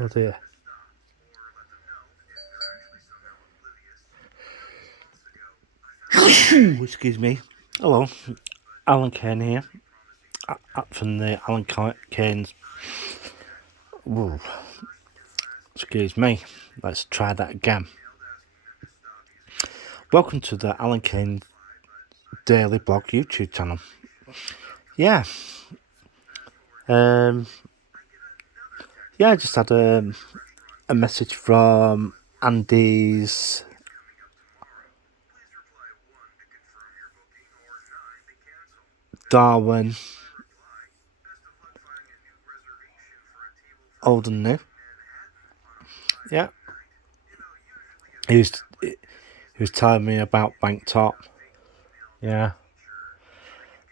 Oh dear. Excuse me. Hello, Alan Kane here. From the Alan Kane's. Ooh, excuse me. Let's try that again. Welcome to the Alan Kane Daily Blog YouTube channel. Yeah. I just had a message from Andy's Darwin, old and new. Yeah. He was telling me about Bank Top. Yeah.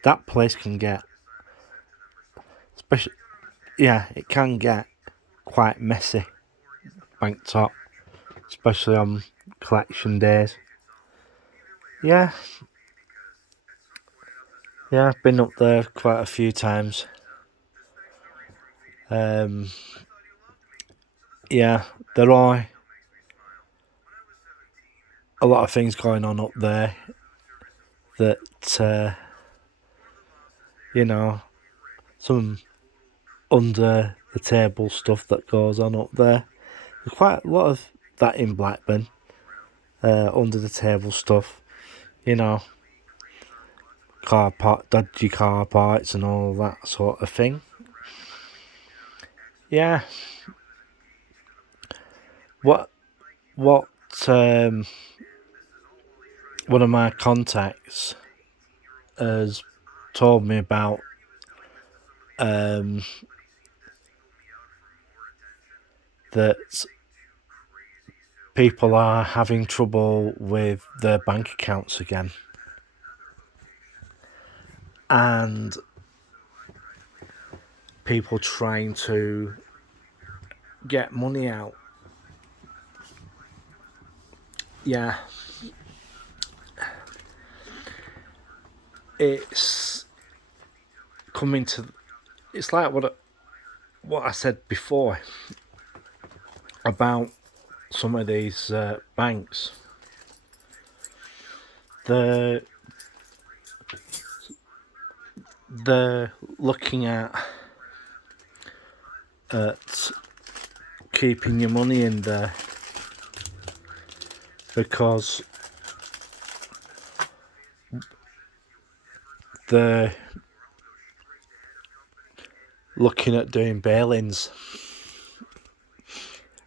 That place can get, especially, yeah, it can get quite messy. Bank Top, especially on collection days. Yeah, I've been up there quite a few times. Yeah, there are a lot of things going on up there that, some under the table stuff that goes on up there. There's quite a lot of that in Blackburn, under the table stuff, dodgy car parts and all that sort of thing. Yeah. What one of my contacts has told me about that people are having trouble with their bank accounts again, and people trying to get money out. Yeah, it's coming to. It's like what I said before about some of these banks. They're looking at keeping your money in there because they're looking at doing bail-ins.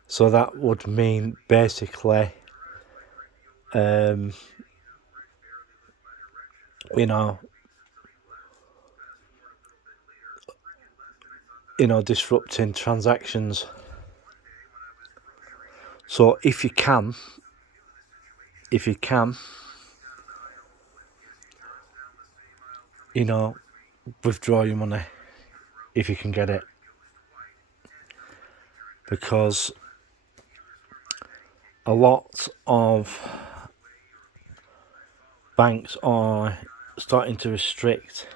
So that would mean basically, disrupting transactions. So if you can, withdraw your money if you can get it, because a lot of banks are starting to restrict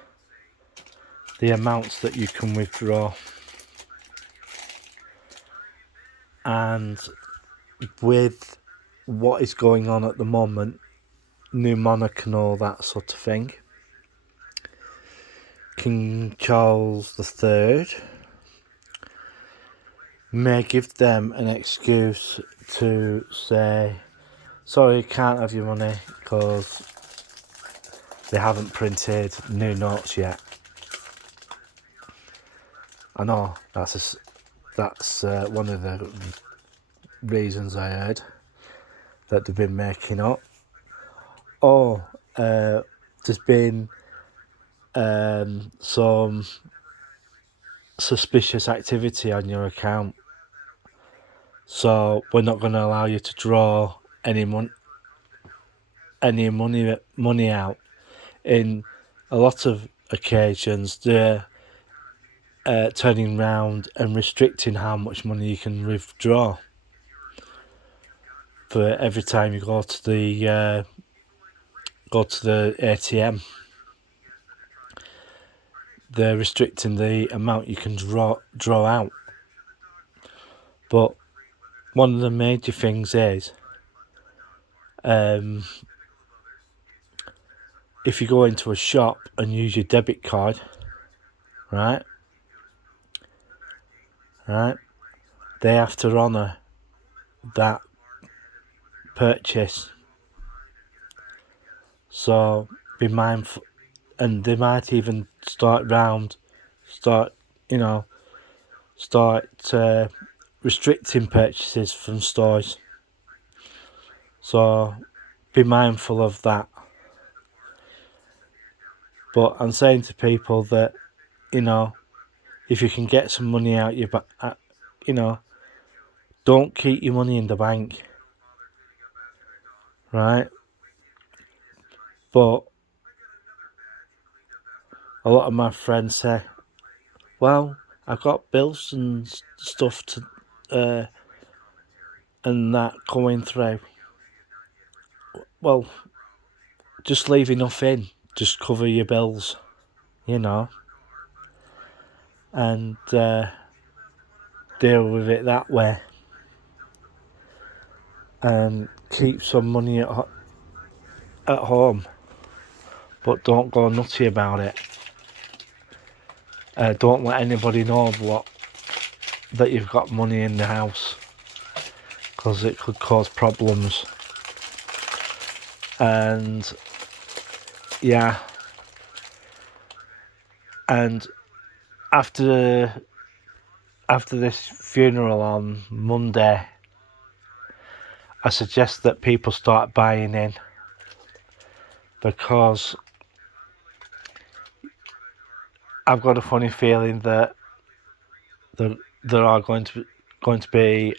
the amounts that you can withdraw, and with what is going on at the moment, new monarch and all that sort of thing, King Charles III may give them an excuse to say, sorry, you can't have your money because they haven't printed new notes yet. I know that's one of the reasons I heard that they've been making up. Oh, there's been some suspicious activity on your account, so we're not going to allow you to draw any money out. In a lot of occasions, they're turning round and restricting how much money you can withdraw for every time you go to the ATM. They're restricting the amount you can draw out. But one of the major things is, if you go into a shop and use your debit card, right, they have to honour that purchase. So be mindful, and they might even start restricting purchases from stores. So be mindful of that. But I'm saying to people that, if you can get some money out your back, don't keep your money in the bank, right? But a lot of my friends say, well, I've got bills and stuff to, and that going through. Well, just leave enough in, just cover your bills, and deal with it that way. And keep some money at home, but don't go nutty about it. Don't let anybody know that you've got money in the house, because it could cause problems. And yeah, and after this funeral on Monday, I suggest that people start buying in, because I've got a funny feeling that there are going to be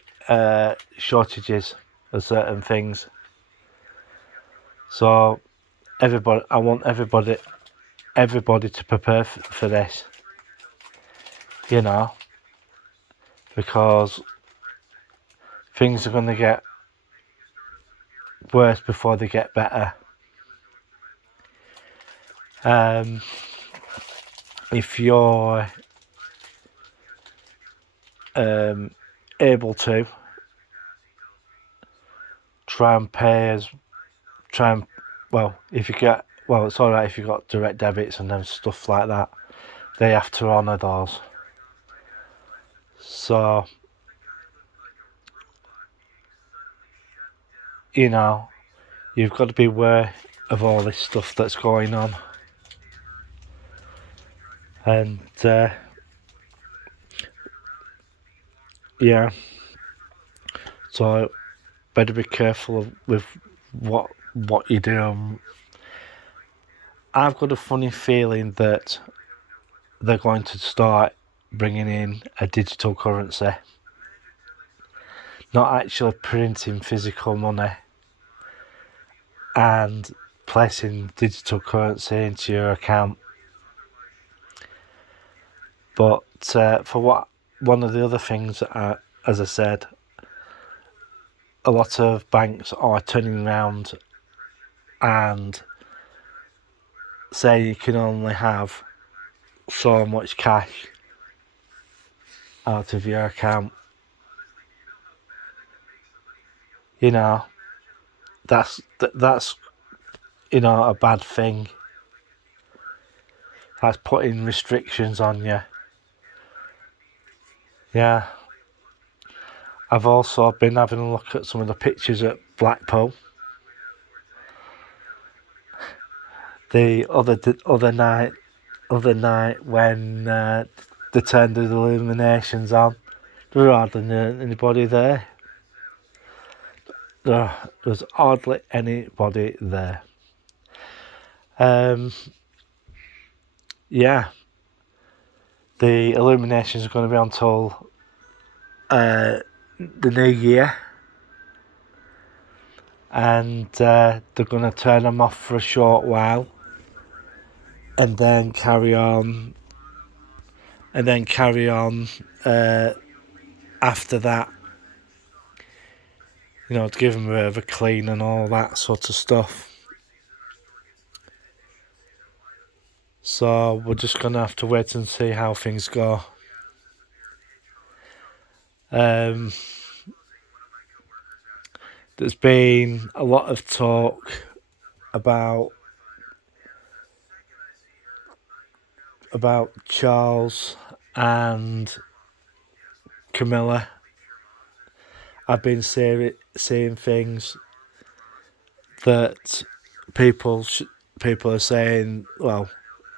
shortages of certain things. So I want everybody to prepare for this, because things are going to get worse before they get better. If you're able to, it's alright if you've got direct debits and then stuff like that. They have to honour those. So, you've got to be aware of all this stuff that's going on. And yeah, so better be careful with what you do. I've got a funny feeling that they're going to start bringing in a digital currency, not actually printing physical money and placing digital currency into your account. But one of the other things, as I said, a lot of banks are turning around and say you can only have so much cash out of your account. That's a bad thing. That's putting restrictions on you. Yeah. I've also been having a look at some of the pictures at Blackpool. The other night when they turned the illuminations on, there was hardly anybody there. There was hardly anybody there. Yeah. The illuminations are going to be until the new year, and they're going to turn them off for a short while, and then carry on. After that, to give them a bit of a clean and all that sort of stuff. So we're just going to have to wait and see how things go. Um, there's been a lot of talk about Charles and Camilla. I've been seeing things that people are saying. Well,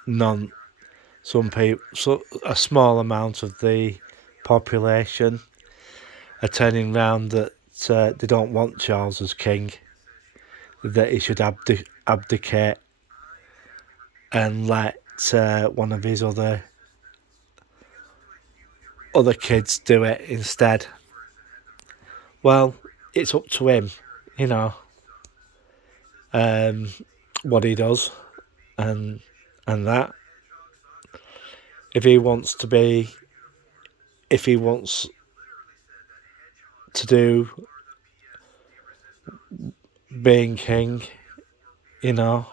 none. Some people, a small amount of the population are turning round that they don't want Charles as king. That he should abdicate and let one of his other kids do it instead. Well, it's up to him, you know, what he does, and that if he wants to do being king, you know,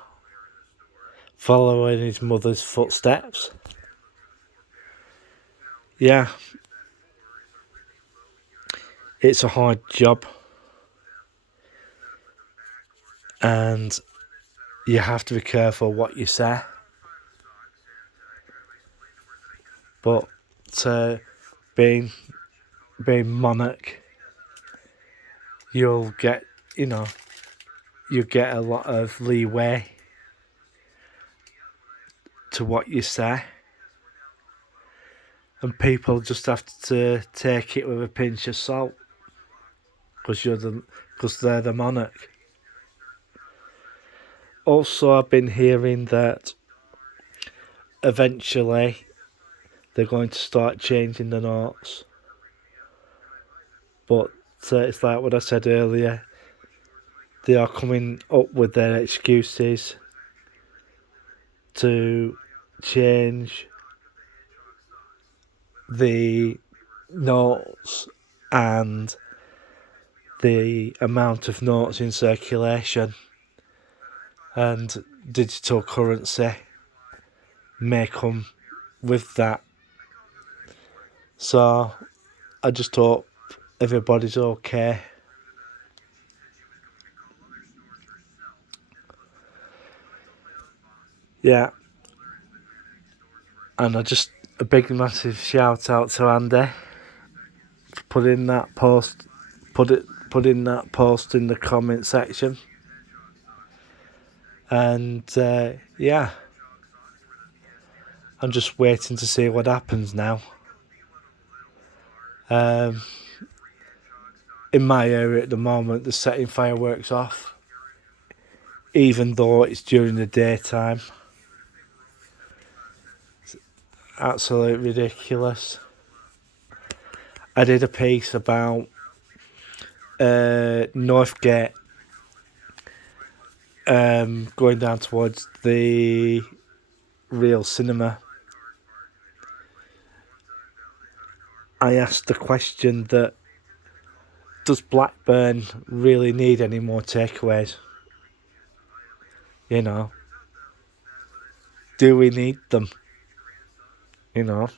following his mother's footsteps. Yeah, it's a hard job, and you have to be careful what you say. But being monarch, you'll get a lot of leeway to what you say, and people just have to take it with a pinch of salt because they're the monarch. Also, I've been hearing that eventually they're going to start changing the notes, but it's like what I said earlier. They are coming up with their excuses to change the notes and the amount of notes in circulation, and digital currency may come with that. So I just hope everybody's okay. Yeah. And a big massive shout out to Andy for putting that post in the comment section. And yeah, I'm just waiting to see what happens now. In my area at the moment, they're setting fireworks off, even though it's during the daytime. It's absolutely ridiculous. I did a piece about Northgate going down towards the real cinema. I asked the question that does Blackburn really need any more takeaways? You know, do we need them? You know,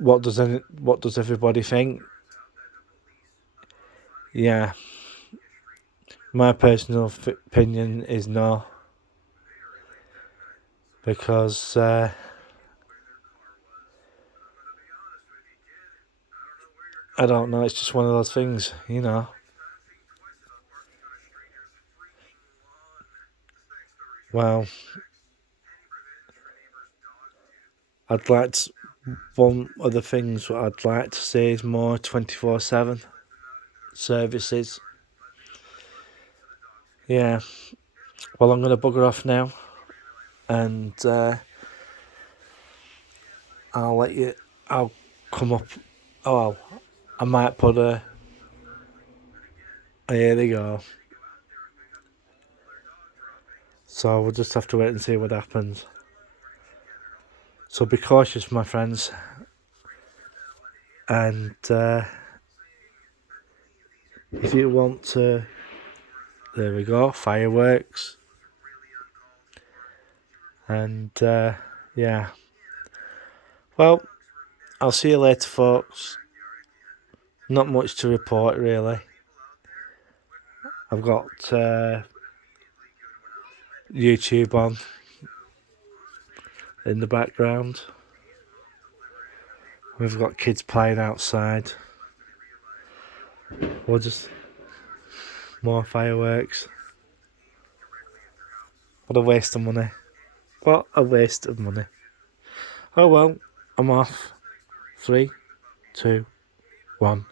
what does everybody think? Yeah, my personal opinion is no, because I don't know. It's just one of those things, you know. Well, one of the things I'd like to see is more 24/7 services. Yeah. Well, I'm going to bugger off now, and I'll come up. Oh, well, I might put a. Here they go. So we'll just have to wait and see what happens. So be cautious, my friends. And if you want to, there we go, fireworks. And yeah. Well, I'll see you later, folks. Not much to report, really. I've got YouTube on in the background. We've got kids playing outside. Or just more fireworks. What a waste of money. What a waste of money. Oh well, I'm off. 3, 2, 1.